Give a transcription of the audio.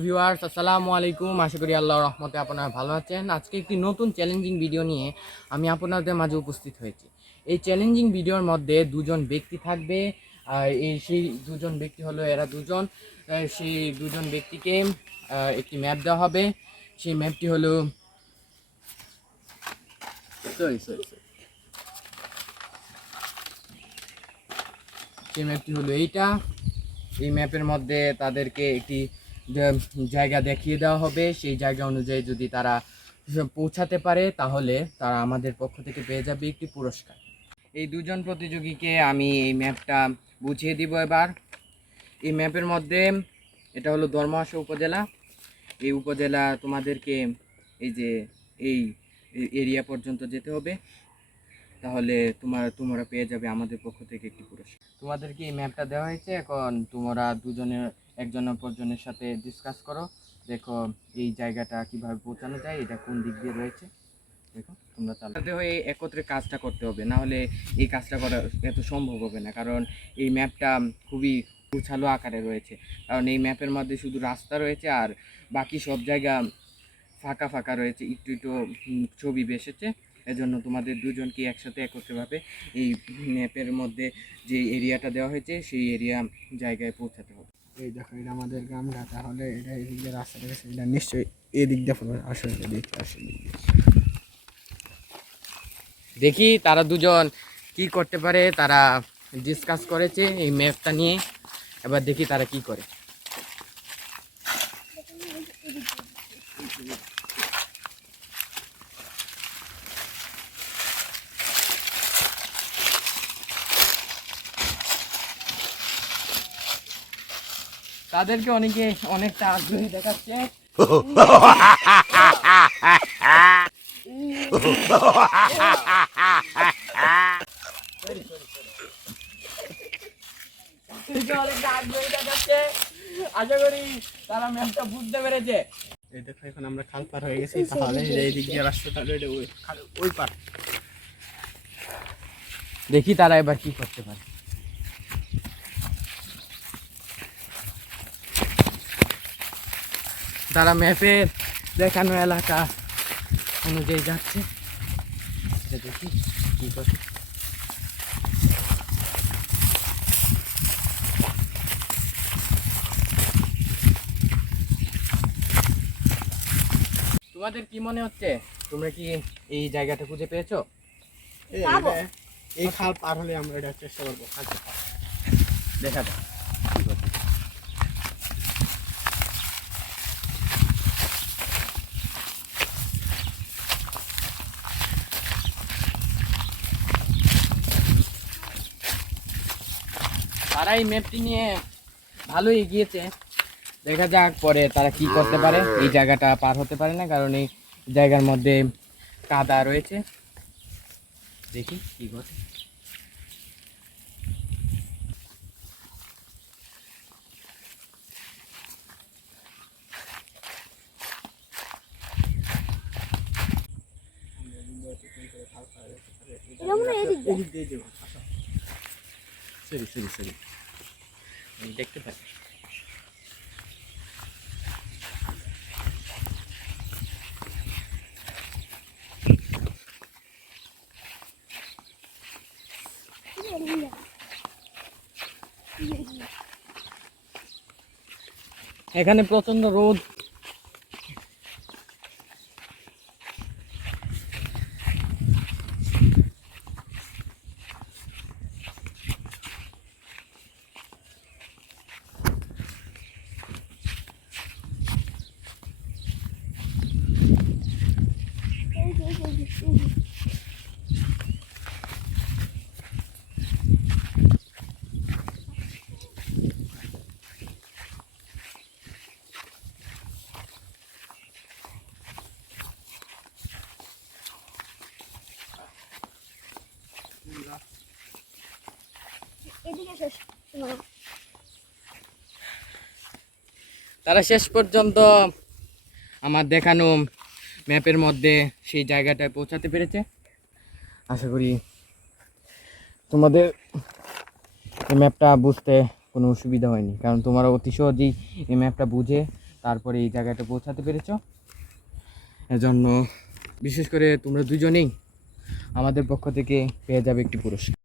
Viewers আসসালামু আলাইকুম, আশা করি আল্লাহর রহমতে আপনারা ভালো আছেন। আজকে একটি নতুন চ্যালেঞ্জিং ভিডিও নিয়ে আমি আপনাদের মাঝে উপস্থিত হয়েছি। এই চ্যালেঞ্জিং ভিডিওর মধ্যে দুজন ব্যক্তি থাকবে। সেই দুজন ব্যক্তি হলো এরা দুজন। সেই দুজন ব্যক্তিকে একটি ম্যাপ দেওয়া হবে। সেই ম্যাপটি হলো সেই ম্যাপটি হলো এইটা। এই ম্যাপের মধ্যে তাদেরকে একটি জায়গা দেখিয়ে দেওয়া হবে। সেই জায়গা অনুযায়ী যদি তারা পৌঁছাতে পারে তাহলে তারা আমাদের পক্ষ থেকে পেয়ে যাবে একটি পুরস্কার। এই দুজন প্রতিযোগীকে আমি এই ম্যাপটা বুঝিয়ে দিব এবার। এই ম্যাপের মধ্যে এটা হলো ধর্মহাশা উপজেলা। এই উপজেলা তোমাদেরকে এই যে এই এরিয়া পর্যন্ত যেতে হবে, তাহলে তোমরা পেয়ে যাবে আমাদের পক্ষ থেকে একটি পুরস্কার। তোমাদেরকে এই ম্যাপটা দেওয়া হয়েছে, এখন তোমরা দুজনের একজন অপরজনের সাথে ডিসকাস করো। দেখো এই জায়গাটা কিভাবে পৌঁছানো যায়, এটা কোন দিক দিয়ে রয়েছে। দেখো তোমরা চালাতে হয়ে একত্রে কাজটা করতে হবে, না হলে এই কাজটা করা এত সম্ভব হবে না। কারণ এই ম্যাপটা খুবই উছালো আকারে রয়েছে, কারণ এই ম্যাপের মধ্যে শুধু রাস্তা রয়েছে আর বাকি সব জায়গা ফাঁকা ফাঁকা রয়েছে, একটু একটু ছবি বেসেছে। এজন্য তোমাদের দুজনকে একসাথে একত্রেভাবে এই ম্যাপের মধ্যে যে এরিয়াটা দেওয়া হয়েছে সেই এরিয়া জায়গায় পৌঁছাতে হবে। এই দেখো এটা আমাদের গ্রামটা, তাহলে এটা এদিক দিয়ে রাস্তা রয়েছে, এটা নিশ্চয়ই এদিক দিয়ে আসলে দেখি তারা দুজন কি করতে পারে। তারা ডিসকাস করেছে এই ম্যাপটা নিয়ে, এবার দেখি তারা কি করে। তাদেরকে অনেকটা আগ্রহী দেখাচ্ছে। আশা করি তারা ম্যাপটা বুঝতে পেরেছে। এই দেখো এখন আমরা খাল পার হয়ে গেছি, তাহলে এই দিক দিয়ে রাস্তাটা ওই পার। দেখি তারা এবার কি করতে পারে। তারা ম্যাপের দেখানো এলাকা অনুযায়ী যাচ্ছে, দেখি কি করে। তোমাদের কি মনে হচ্ছে, তোমরা কি এই জায়গাটা খুঁজে পেয়েছো? এই খাল পার হলে আমরা এটা চেষ্টা করবো দেখা যাক। তারা এই ম্যাপটি নিয়ে ভালোই এগিয়েছে, দেখা যাক পরে তারা কি করতে পারে। এই জায়গাটা পার হতে পারে না, কারণ এই জায়গার মধ্যে কাদা রয়েছে। দেখি কি করে। সরি আমি দেখতে পাই। এখানে প্রচন্ড রোদ। তারা শেষ পর্যন্ত আমার দেখানো ম্যাপের মধ্যে সেই জায়গাটায় পৌঁছাতে পেরেছে। আশা করি তোমাদের এই ম্যাপটা বুঝতে কোনো অসুবিধা হয়নি, কারণ তোমরা অতি সহজেই এই ম্যাপটা বুঝে তারপরে এই জায়গাটা পৌঁছাতে পেরেছো। এজন্য বিশেষ করে তোমরা দুজনেই আমাদের পক্ষ থেকে পেয়ে যাবে একটি পুরস্কার।